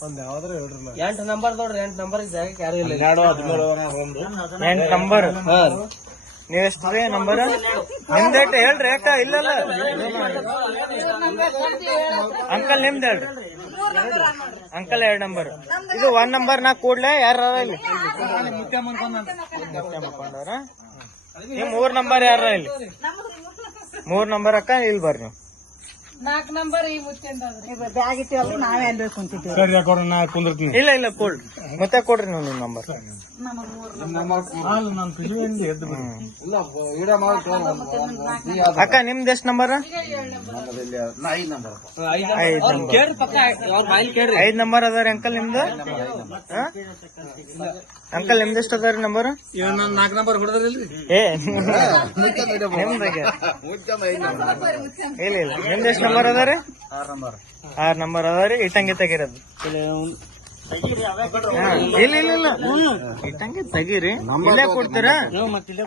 8 number ನೋಡ್ರಿ, 8 number ಜಾಗಕ್ಕೆ ಯಾರು ಇಲ್ಲ. 8 ನಂಬರ್. ನೀವ್ ಎಷ್ಟ್ರಿ ನಂಬರ್? ನಿಮ್ದೇಟ್ ಹೇಳ್ರಿ ಅಕ್ಕ. ಇಲ್ಲಲ್ಲ ಅಂಕಲ್ ನಿಮ್ದು ಹೇಳ್ರಿ. Uncle 2 number. ಇದು 1 ನಂಬರ್ ನಾ ಕೂಡ್ಲೆ ಯಾರ ಇಲ್ಲಿ? ಮುತ್ಯ ಮಕ್ಕೊಂಡವ್ರ. ನೀವು 3 ನಂಬರ್ ಯಾರ ಇಲ್ಲಿ? 3 ನಂಬರ್ ಅಕ್ಕ. ಇಲ್ಲಿ ಬರ್ರಿ ನೀವು. 4 ನಂಬರ್ ಈ ಬ್ಯಾಗ್ ಇಟ್ಟಿವಲ್ಲ, ನಾವೇ ಅಲ್ಲಿ ಕುಂತಿದ್ದೀವಿ. ಇಲ್ಲ ಇಲ್ಲ ಕೊಡ್ರಿ, ಮತ್ತೆ ಕೊಡ್ರಿ ನೀವು ನಿಮ್ ನಂಬರ್. ಅಕ್ಕ ನಿಮ್ದು ಎಷ್ಟು ನಂಬರ್? 5 ನಂಬರ್ ಅದಾರಿ ಅಂಕಲ್ ನಿಮ್ದು. ಅಂಕಲ್ ನಿಮ್ದು ಎಷ್ಟು ಅದಾರಿ ನಂಬರ್? 4 ನಂಬರ್ ಹೊಡೆದ್ರಿಲ್ರಿ? ಏ ನಿಮ್ದಾಗೆ ಇಲ್ಲ ಇಲ್ಲ. ನಿಮ್ದು ಎಷ್ಟು ನಂಬರ್ ಅದಾರಿ? 6 ನಂಬರ್ ಅದಾರಿ. ಇಟ್ಟಂಗೆ ತೆಗಿರೋದು. ಇಲ್ಲ ಇಲ್ಲ ಇಲ್ಲ, ಇಟ್ಟಂಗೆ ತೆಗೀರಿ. ಇಲ್ಲೇ ಕೊಡ್ತೀರಾ?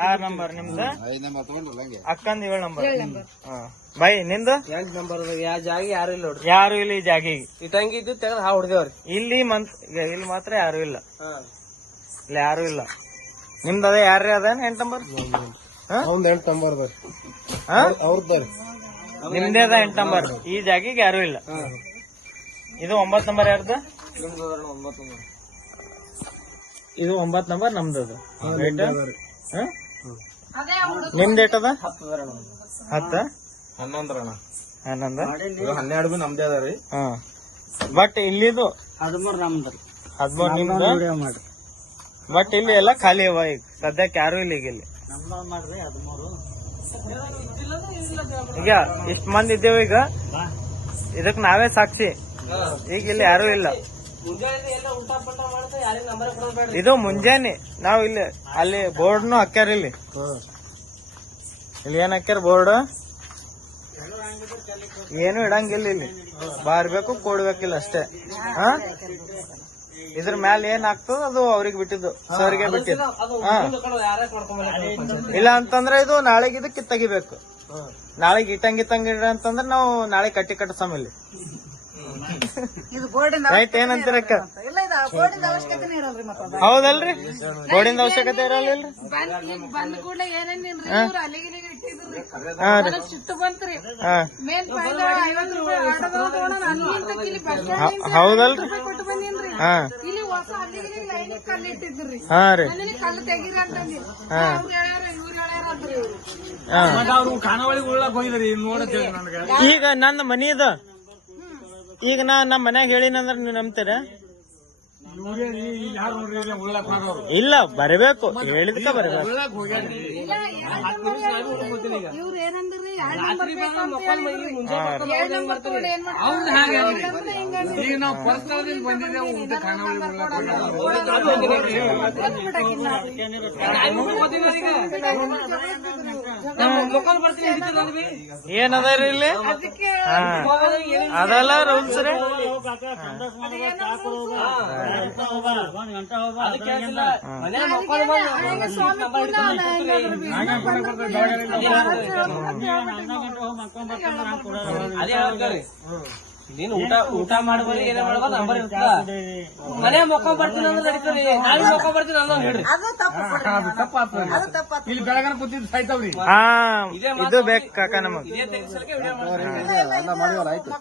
6 ನಂಬರ್ ನಿಮ್ದು. ಅಕ್ಕಂದ್ 7 ನಂಬರ್. ಬಾಯ್ ನಿಂದು 8 ನಂಬರ್. ಯಾವ ಜಾಗ ಯಾರು ಇಲ್ಲ ನೋಡ್ರಿ. ಯಾರು ಇಲ್ಲ ಈ ಜಾಗಿಗೆ. ಇಟ್ಟಂಗಿ ಇದ್ದು ತೆಗೆದು ಹಾ ಹೊಡೆದೇವ್ರಿ. ಇಲ್ಲಿ ಇಲ್ಲಿ ಮಾತ್ರ ಯಾರು ಇಲ್ಲ. ಇಲ್ಲಿ ಯಾರು ಇಲ್ಲ. ನಿಮ್ದು ಅದೇ ಯಾರೇ ಅದ 8 ನಂಬರ್? 8 ನಂಬರ್ ಅವ್ರದ್ದು. ನಿಮ್ದೇ ಅದ 8 ನಂಬರ್. ಈ ಜಾಗಿಗೆ ಯಾರು ಇಲ್ಲ. ಇದು 9 ನಂಬರ್ ಯಾರ್ದು? ಇದು 9 ನಂಬರ್ ನಮ್ದು. ನಿಮ್ದು ಏಟದ? 10 11 12 ನಮ್ದೇ ಅದ ರೀ. ಬಟ್ ಇಲ್ಲಿದು 13 ನಮ್ದು. 13 ನಿಮ್ದು. ಬಟ್ ಇಲ್ಲಿ ಎಲ್ಲ ಖಾಲಿ ಅವ ಈಗ ಸದ್ಯಕ್ಕೆ. ಯಾರು ಇಲ್ಲ ಈಗ ಇಲ್ಲಿ. ಈಗ ಇಷ್ಟ ಮಂದಿ ಇದ್ದೇವೆ. ಈಗ ಇದಕ್ ನಾವೇ ಸಾಕ್ಷಿ. ಈಗ ಇಲ್ಲಿ ಯಾರು ಇಲ್ಲ. ಇದು ಮುಂಜಾನೆ ನಾವು ಇಲ್ಲಿ ಅಲ್ಲಿ ಬೋರ್ಡ್ನು ಹಾಕ್ಯಾರ. ಇಲ್ಲಿ ಏನ್ ಹಾಕ್ಯಾರ ಬೋರ್ಡ್? ಏನು ಇಡಂಗಿಲ್ಲ. ಇಲ್ಲಿ ಬಾರ್ಬೇಕು ಕೊಡ್ಬೇಕಿಲ್ಲ ಅಷ್ಟೇ. ಇದ್ರ ಮ್ಯಾಲ ಏನ್ ಆಗ್ತದ ಅದು ಅವ್ರಿಗೆ ಬಿಟ್ಟಿದ್ದು, ಸರ್ಗೆ ಬಿಟ್ಟಿದ್ದು. ಇಲ್ಲ ಅಂತಂದ್ರೆ ಇದು ನಾಳೆಗೆ ಇದಕ್ಕೆ ತೆಗಿಬೇಕು. ನಾಳೆಗೆ ಇಟ್ಟಂಗಿಟ್ಟಂಗಿ ಅಂತಂದ್ರೆ ನಾವು ನಾಳೆ ಕಟ್ಟಿ ಕಟ್ಟಸಮ ಇಲ್ಲಿ. ರೈಟ್ ಏನಂತೀರಕ್ಕ? ಹೌದಲ್ರಿ, ಬೋರ್ಡಿಂದ ಅವಶ್ಯಕತೆ ಇರಲ್ಲ. ಹೌದಲ್ರಿ. ಹಾ ರೀ. ಈಗ ನನ್ನ ಮನಿ ಅದ. ಈಗ ನಾ ನಮ್ಮ ಮನ್ಯಾಗ ಹೇಳಿನಂದ್ರ ನೀವ್ ನಂಬ್ತೀರ? ಇಲ್ಲ, ಬರಬೇಕು. ಹೇಳಿದ್ಕ ಬರಬೇಕು. ಏನದಾರಿ ಇಲ್ಲಿ? ಅದೆಲ್ಲ ರೂಲ್ಸ್ ರೀ. ನೀನು ಊಟ ಮಾಡುವಾಗ ಏನೇ ಮಾಡುವ ನಂಬರ್ ಇರ್ತದ. ಮನೆ ಮೊಕ್ಕ ಬರ್ತೀನಿ ಅಂದ್ರೆ ನಡೀತದೆ. ನಾಳೆ ಮೊಕ್ಕ ಬರ್ತೀನಿ ಅನ್ನೋ ಹೇಳ್ರಿ. ಇಲ್ಲಿ ಬೆಳಗನ ಕೂತಿದ್ದು ಸಾಯ್ತಾವ್ರಿ. ಇದು ಬೇಕು ಕಾಕ ನಮಗ್.